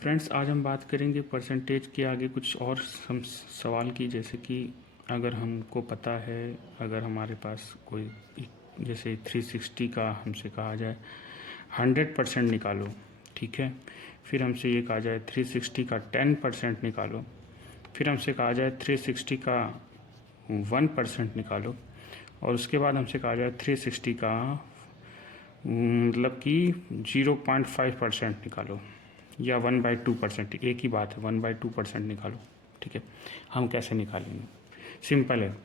Friends, आज हम बात करेंगे परसेंटेज के आगे कुछ और सवाल की, जैसे कि अगर हमको पता है, अगर हमारे पास कोई जैसे 360 का हमसे कहा जाए 100% निकालो, ठीक है। फिर हमसे ये कहा जाए 360 का 10% निकालो। फिर हमसे कहा जाए 360 का 1% निकालो। और उसके बाद हमसे कहा जाए 360 का मतलब कि 0.5% निकालो या 1/2%। एक ही बात है, 1/2% निकालो, ठीक है। हम कैसे निकालेंगे? सिंपल है।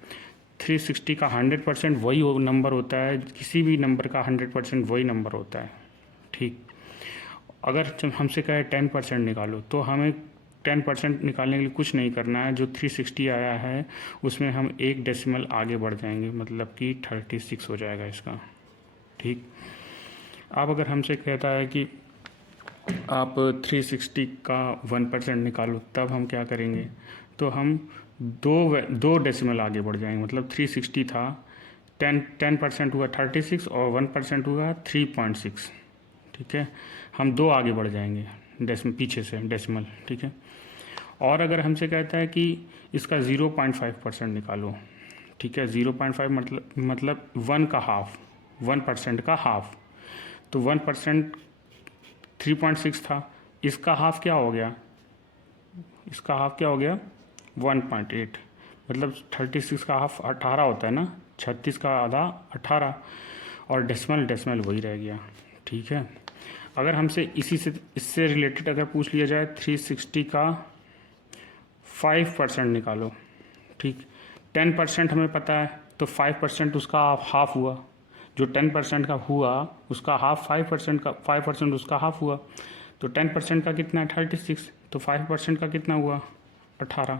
360 का 100% वही नंबर होता है, किसी भी नंबर का 100% वही नंबर होता है, ठीक। अगर हमसे कहे 10% निकालो, तो हमें 10% निकालने के लिए कुछ नहीं करना है। जो 360 आया है उसमें हम एक डेसिमल आगे बढ़ जाएंगे, मतलब कि 36 हो जाएगा इसका, ठीक। अब अगर हमसे कहता है कि आप 360 का 1% निकालो, तब हम क्या करेंगे? तो हम दो डेसिमल आगे बढ़ जाएंगे। मतलब 360 था, 10% हुआ 36 और 1% हुआ 3.6, ठीक है। हम दो आगे बढ़ जाएंगे पीछे से डेसिमल, ठीक है। और अगर हमसे कहता है कि इसका 0.5% निकालो, ठीक है। 0.5 मतलब 1 का हाफ, 1% का हाफ। तो 1% 3.6 था, इसका हाफ क्या हो गया? इसका हाफ क्या हो गया? 1.8। मतलब 36 का हाफ 18 होता है ना, 36 का आधा 18, और डेसिमल डेसिमल वही रह गया, ठीक है। अगर हमसे इससे रिलेटेड अगर पूछ लिया जाए 360 का 5% निकालो, ठीक। 10% हमें पता है, तो 5% उसका हाफ हुआ। जो 10% का हुआ उसका हाफ 5% उसका हाफ हुआ। तो 10% का कितना है? 36। तो 5% का कितना हुआ? 18।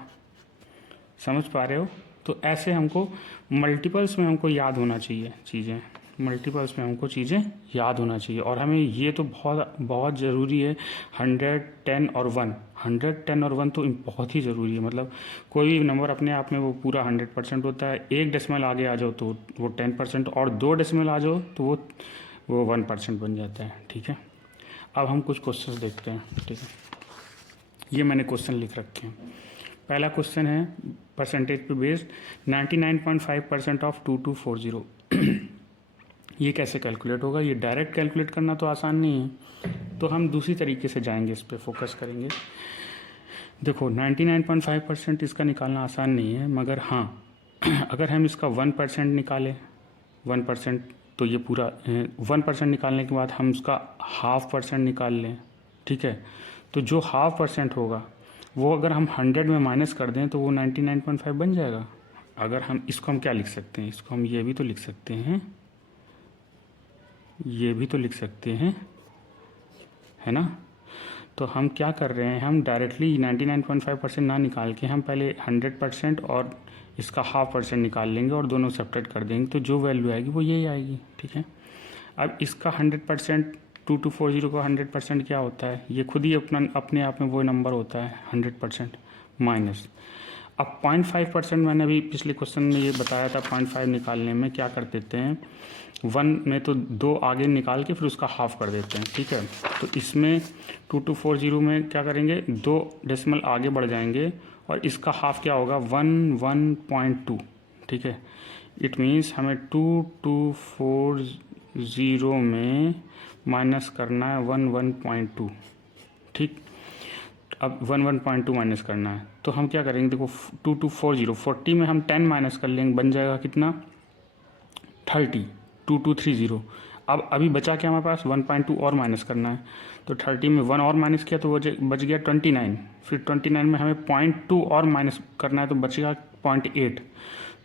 समझ पा रहे हो? तो ऐसे हमको मल्टीपल्स में हमको याद होना चाहिए चीज़ें, मल्टीपल्स में हमको चीज़ें याद होना चाहिए। और हमें ये तो बहुत बहुत ज़रूरी है, 100, 10 और 1। 100, 10 और 1 तो बहुत ही ज़रूरी है। मतलब कोई भी नंबर अपने आप में वो पूरा 100% होता है। एक डेसिमल आगे आ जाओ तो वो 10%, और दो डेसिमल आ जाओ तो वो 1% बन जाता है, ठीक है। अब हम कुछ क्वेश्चंस देखते हैं, ठीक है। ये मैंने क्वेश्चन लिख रखे हैं। पहला क्वेश्चन है परसेंटेज पे बेस्ड 99.5% ऑफ 2240। ये कैसे कैलकुलेट होगा? ये डायरेक्ट कैलकुलेट करना तो आसान नहीं है, तो हम दूसरी तरीके से जाएंगे, इस पर फोकस करेंगे। देखो, 99.5% इसका निकालना आसान नहीं है, मगर हाँ अगर हम इसका 1% निकालें, 1%, तो ये पूरा 1% निकालने के बाद हम उसका 0.5% निकाल लें, ठीक है। तो जो 0.5% होगा वो अगर हम 100 में माइनस कर दें तो वो 99.5 बन जाएगा। अगर हम इसको हम क्या लिख सकते हैं? इसको हम ये भी तो लिख सकते हैं, ये भी तो लिख सकते हैं, है ना। तो हम क्या कर रहे हैं, हम डायरेक्टली 99.5% ना निकाल के हम पहले 100% और इसका 0.5% निकाल लेंगे और दोनों सब्ट्रैक्ट कर देंगे, तो जो वैल्यू आएगी वो यही आएगी, ठीक है। अब इसका 100%, 2240 का 100% क्या होता है? ये खुद ही अपने आप में वो नंबर होता है 100% माइनस। अब 0.5% मैंने अभी पिछले क्वेश्चन में ये बताया था, 0.5 निकालने में क्या कर देते हैं, 1 में तो दो आगे निकाल के फिर उसका हाफ कर देते हैं, ठीक है। तो इसमें 2240 में क्या करेंगे, दो डेसिमल आगे बढ़ जाएंगे और इसका हाफ क्या होगा? 1.2, ठीक है। इट मीन्स हमें 2240 में माइनस करना है 1.2, ठीक। अब 1.2 माइनस करना है, तो हम क्या करेंगे? देखो, 2240 में हम 10 माइनस कर लेंगे, बन जाएगा कितना? 30, 2230। अब अभी बचा क्या हमारे पास? 1.2 और माइनस करना है। तो 30 में 1 और माइनस किया तो वो बच गया 29। फिर 29 में हमें 0.2 और माइनस करना है तो बचेगा 0.8।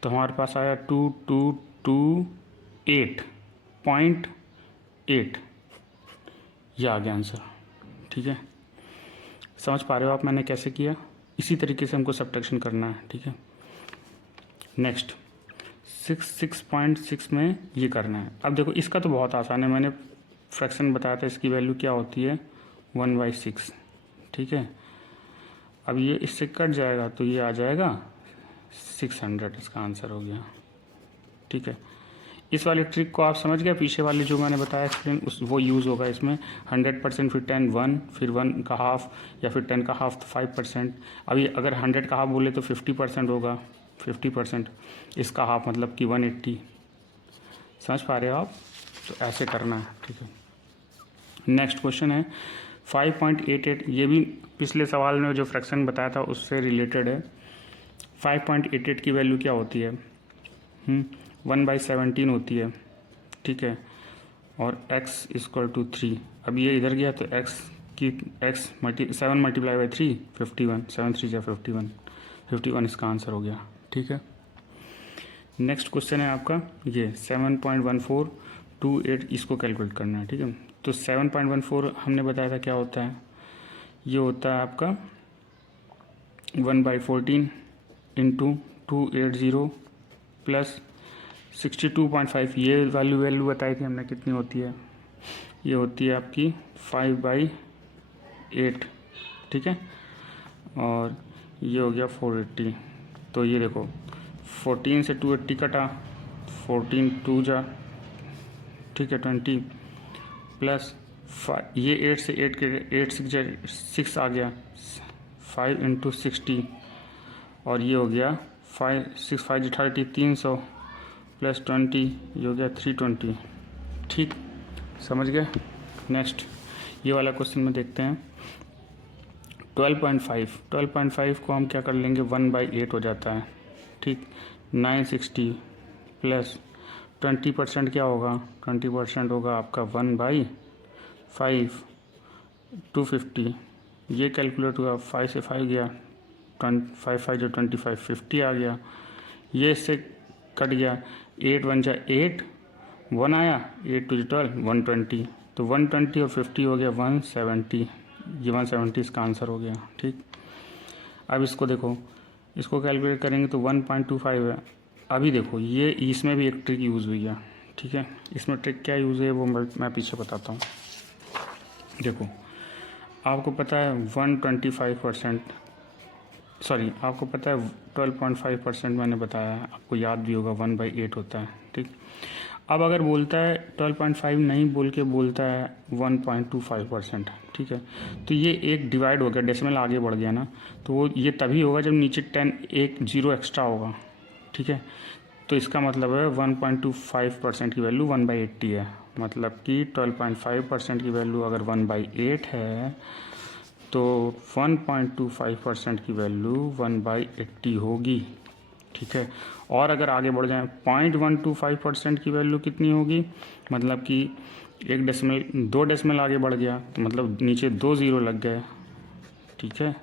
तो हमारे पास आया 2228.8। ये आ गया आंसर, ठीक है। समझ पा रहे हो आप मैंने कैसे किया? इसी तरीके से हमको सब्ट्रैक्शन करना है, ठीक है। नेक्स्ट 6.6 में ये करना है। अब देखो, इसका तो बहुत आसान है, मैंने फ्रैक्शन बताया था, इसकी वैल्यू क्या होती है? 1/6, ठीक है। अब ये इससे कट जाएगा तो ये आ जाएगा 600, इसका आंसर हो गया, ठीक है। इस वाले ट्रिक को आप समझ गए, पीछे वाले जो मैंने बताया एक्सप्लेन उस वो यूज़ होगा इसमें। 100% फिर 10 1, फिर 1 का हाफ, या फिर 10 का हाफ तो 5%। अभी अगर 100 का हाफ बोले तो 50% होगा, 50%। इसका हाफ मतलब कि 180। समझ पा रहे हो आप? तो ऐसे करना है, ठीक है। नेक्स्ट क्वेश्चन है 5.88। ये भी पिछले सवाल में जो फ्रैक्शन बताया था उससे रिलेटेड है। 5.88 की वैल्यू क्या होती है? 1/17 होती है, ठीक है। और x = 3। अब ये इधर गया तो x 7 मल्टीप्लाई बाई 3 51, 7 3 या 51 इसका आंसर हो गया, ठीक है। नेक्स्ट क्वेश्चन है आपका ये 7.1428, इसको कैलकुलेट करना है, ठीक है। तो 7.14 हमने बताया था क्या होता है, ये होता है आपका 1/14 इंटू 280 प्लस 62.5। ये वैल्यू बताई थी हमने कितनी होती है, ये होती है आपकी 5/8, ठीक है। और ये हो गया 480। तो ये देखो 14 से 280 कटा, 14 2 जा, ठीक है 20, प्लस ये 8 से 8 के 8 6 आ गया, 5 × 60। और ये हो गया 5 6 5 30, 300 प्लस 20, ये हो गया 320, ठीक। समझ गए? नेक्स्ट ये वाला क्वेश्चन में देखते हैं 12.5 को हम क्या कर लेंगे, 1/8 हो जाता है, ठीक। 960 प्लस 20% क्या होगा, 20% होगा आपका 1/5, 250। ये कैलकुलेट हुआ, 5 से 5 गया, 5 5 25, 50 आ गया। ये इससे कट गया, 8 1 जा 8, 1 आया, 8 2 12, 120। तो 120 और 50 हो गया 170। ये 170 इसका आंसर हो गया, ठीक। अब इसको देखो, इसको कैलकुलेट करेंगे तो 1.25 है। अभी देखो ये इसमें भी एक ट्रिक यूज़ हुई है, ठीक है। इसमें ट्रिक क्या यूज़ है वो मैं पीछे बताता हूँ। देखो आपको पता है 125%, सॉरी आपको पता है 12.5% मैंने बताया है, आपको याद भी होगा 1/8 होता है, ठीक। अब अगर बोलता है 12.5 नहीं बोल के बोलता है 1.25%, ठीक है। तो ये एक डिवाइड हो गया, डेसिमल आगे बढ़ गया ना, तो वो ये तभी होगा जब नीचे 10 एक 0 एक्स्ट्रा होगा, ठीक है। तो इसका मतलब है 1.25% की वैल्यू 1/80 है, मतलब कि 12.5% की वैल्यू अगर 1/8 है तो 1.25% की वैल्यू 1/80 होगी, ठीक है। और अगर आगे बढ़ जाए 0.125% की वैल्यू कितनी होगी, मतलब कि 2 डेसिमल आगे बढ़ गया तो मतलब नीचे 2 0 लग गए, ठीक है।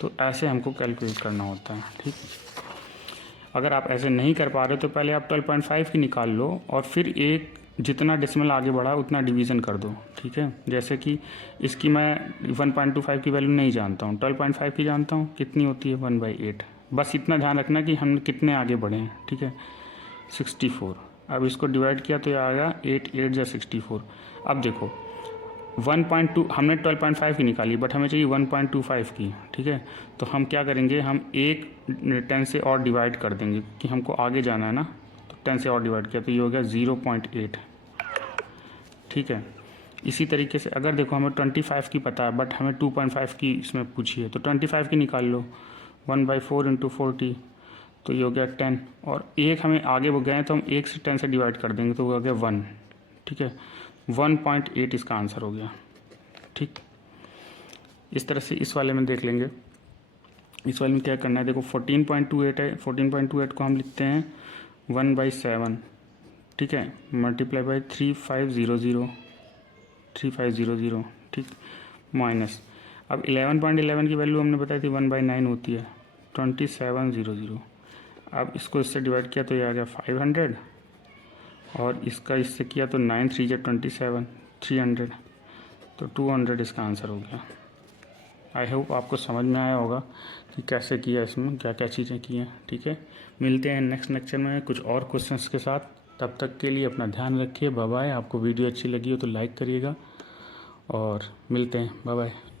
तो ऐसे हमको कैलकुलेट करना होता है, ठीक। अगर आप ऐसे नहीं कर पा रहे तो पहले आप 12.5 की निकाल लो और फिर एक जितना डेसिमल आगे बढ़ा उतना डिवीज़न कर दो, ठीक है। जैसे कि इसकी मैं 1.25 की वैल्यू नहीं जानता हूँ, 12.5 की जानता हूँ, कितनी होती है 1/8। बस इतना ध्यान रखना कि हम कितने आगे बढ़े हैं, ठीक है 64। अब इसको डिवाइड किया तो ये आ गया 8 8 जा 64। अब देखो 1.2 हमने 12.5 की निकाली, बट हमें चाहिए 1.25 की, ठीक है। तो हम क्या करेंगे, हम एक 10 से और डिवाइड कर देंगे कि हमको आगे जाना है ना, तो 10 से और डिवाइड किया तो ये हो गया 0.8, ठीक है। इसी तरीके से अगर देखो हमें 25 की पता है बट हमें 2.5 की इसमें पूछी है तो 25 की निकाल लो, 1/4 × 40, तो ये हो गया 10। और एक हमें आगे वो गए तो हम 1 से 10 से डिवाइड कर देंगे तो वो हो गया 1, ठीक है। 1.8 इसका आंसर हो गया, ठीक। इस तरह से इस वाले में देख लेंगे। इस वाले में क्या करना है, देखो 14.28 है, 14.28 को हम लिखते हैं 1/7, ठीक है, मल्टीप्लाई बाई 3500, ठीक, माइनस। अब 11.11 की वैल्यू हमने बताई थी 1/9 होती है, 2700। अब इसको इससे डिवाइड किया तो ये आ गया 500, और इसका इससे किया तो 9 3 जा 27, 300, तो 200 इसका आंसर हो गया। आई होप आपको समझ में आया होगा कि कैसे किया, इसमें क्या क्या चीज़ें की हैं, ठीक है। मिलते हैं नेक्स्ट लेक्चर में कुछ और क्वेश्चंस के साथ, तब तक के लिए अपना ध्यान रखिए। Bye bye. आपको वीडियो अच्छी लगी हो तो लाइक करिएगा और मिलते हैं, बाय बाय।